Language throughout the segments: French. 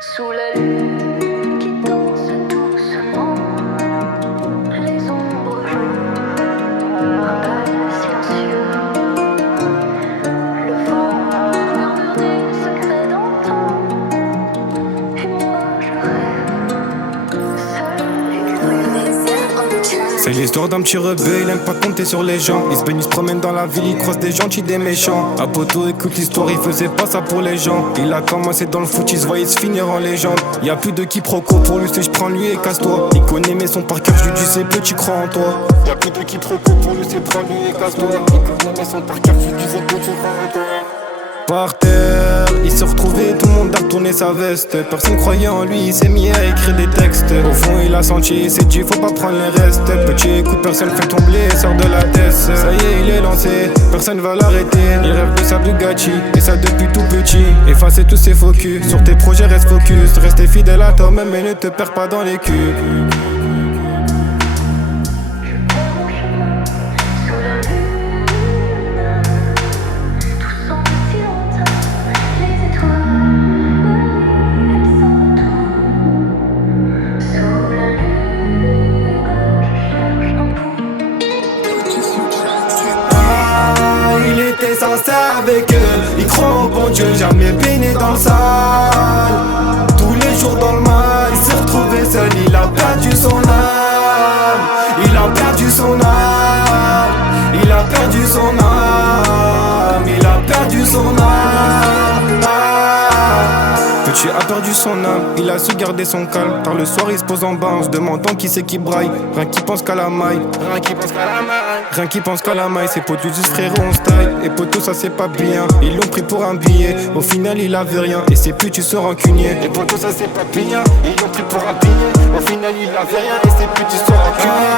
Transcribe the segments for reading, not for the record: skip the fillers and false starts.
Sous la lune qui danse doucement, les ombres jouent un bal silencieux. Le vent murmure des secrets d'antan, et moi je rêve, seul et curieux. C'est l'histoire d'un petit rebelle, il aime pas compter sur les gens. Il se baigne, il se promène dans la ville, il croise des gentils, des méchants. À poteau, écoute l'histoire, il faisait pas ça pour les gens. Il a commencé dans le foot, il se voyait se finir en légende. Y'a plus de quiproquo pour lui, c'est je prends lui et casse-toi. Il connaît mais son par cœur, je lui dis c'est petit, crois en toi. Y'a plus de quiproquo pour lui, c'est prends lui et casse-toi. Il connaît mais son par cœur, je lui dis c'est petit, crois en toi. Par terre, il s'est retrouvé, tout le monde a retourné sa veste. Personne croyait en lui, il s'est mis à écrire des textes. Au fond il a senti, il s'est dit faut pas prendre les restes. Petit écoute, personne fait ton blé, sort de la tête. Ça y est, il est lancé, personne va l'arrêter. Il rêve de sa Bugatti, et ça depuis tout petit. Effacer tous ses faux culs, sur tes projets reste focus. Restez fidèle à toi-même et ne te perds pas dans les culs. Sincère avec eux, il croit au bon Dieu, jamais baigné dans le sale. Tous les jours dans le mal, il s'est retrouvé seul, il a perdu son âme. Il a perdu son âme. Il a perdu son âme. Il a perdu son âme. Petit a perdu son âme, il a su garder son calme. Tard le soir il se pose en bas en se demandant qui c'est qui braille. Rien qui pense qu'à la maille, rien qui pense qu'à la maille. Rien qui pense qu'à la maille, ses potes lui disent frérot on se taille. Et poteau ça c'est pas bien, ils l'ont pris pour un billet. Au final il avait rien, et c'est plus tu sors rancunier. Et poteau ça c'est pas bien, ils l'ont pris pour un billet. Au final il avait rien, et c'est plus tu sors rancunier.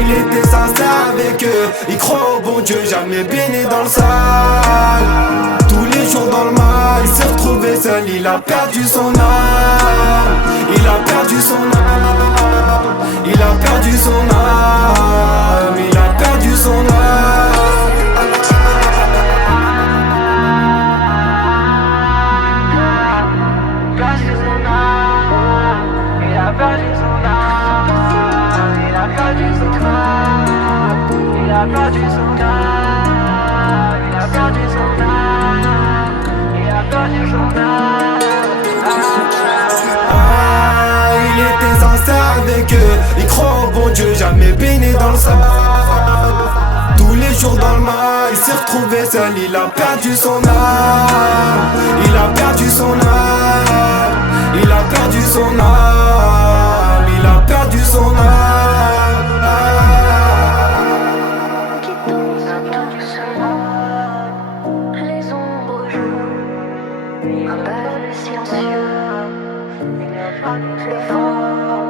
Il était sincère avec eux, il croit au bon Dieu, jamais baigné dans le sale. Tous les jours dans le mal, il s'est retrouvé seul, il a perdu son âme. Il a perdu son âme. Il a perdu son âme. Il a perdu son âme. Perdu son âme. Il a perdu son âme. Il a perdu son âme. Il a perdu son âme. Il a perdu son âme. Il a perdu son âme. Il était sincère avec eux, il croit au bon Dieu, jamais baigné dans le sable. Tous les jours dans le mal, il s'est retrouvé seul, il a perdu son âme. Il a perdu son âme. Il a perdu son âme. Il a perdu son âme. Qui danse doucement, les ombres jouent un bal silencieux. Le vent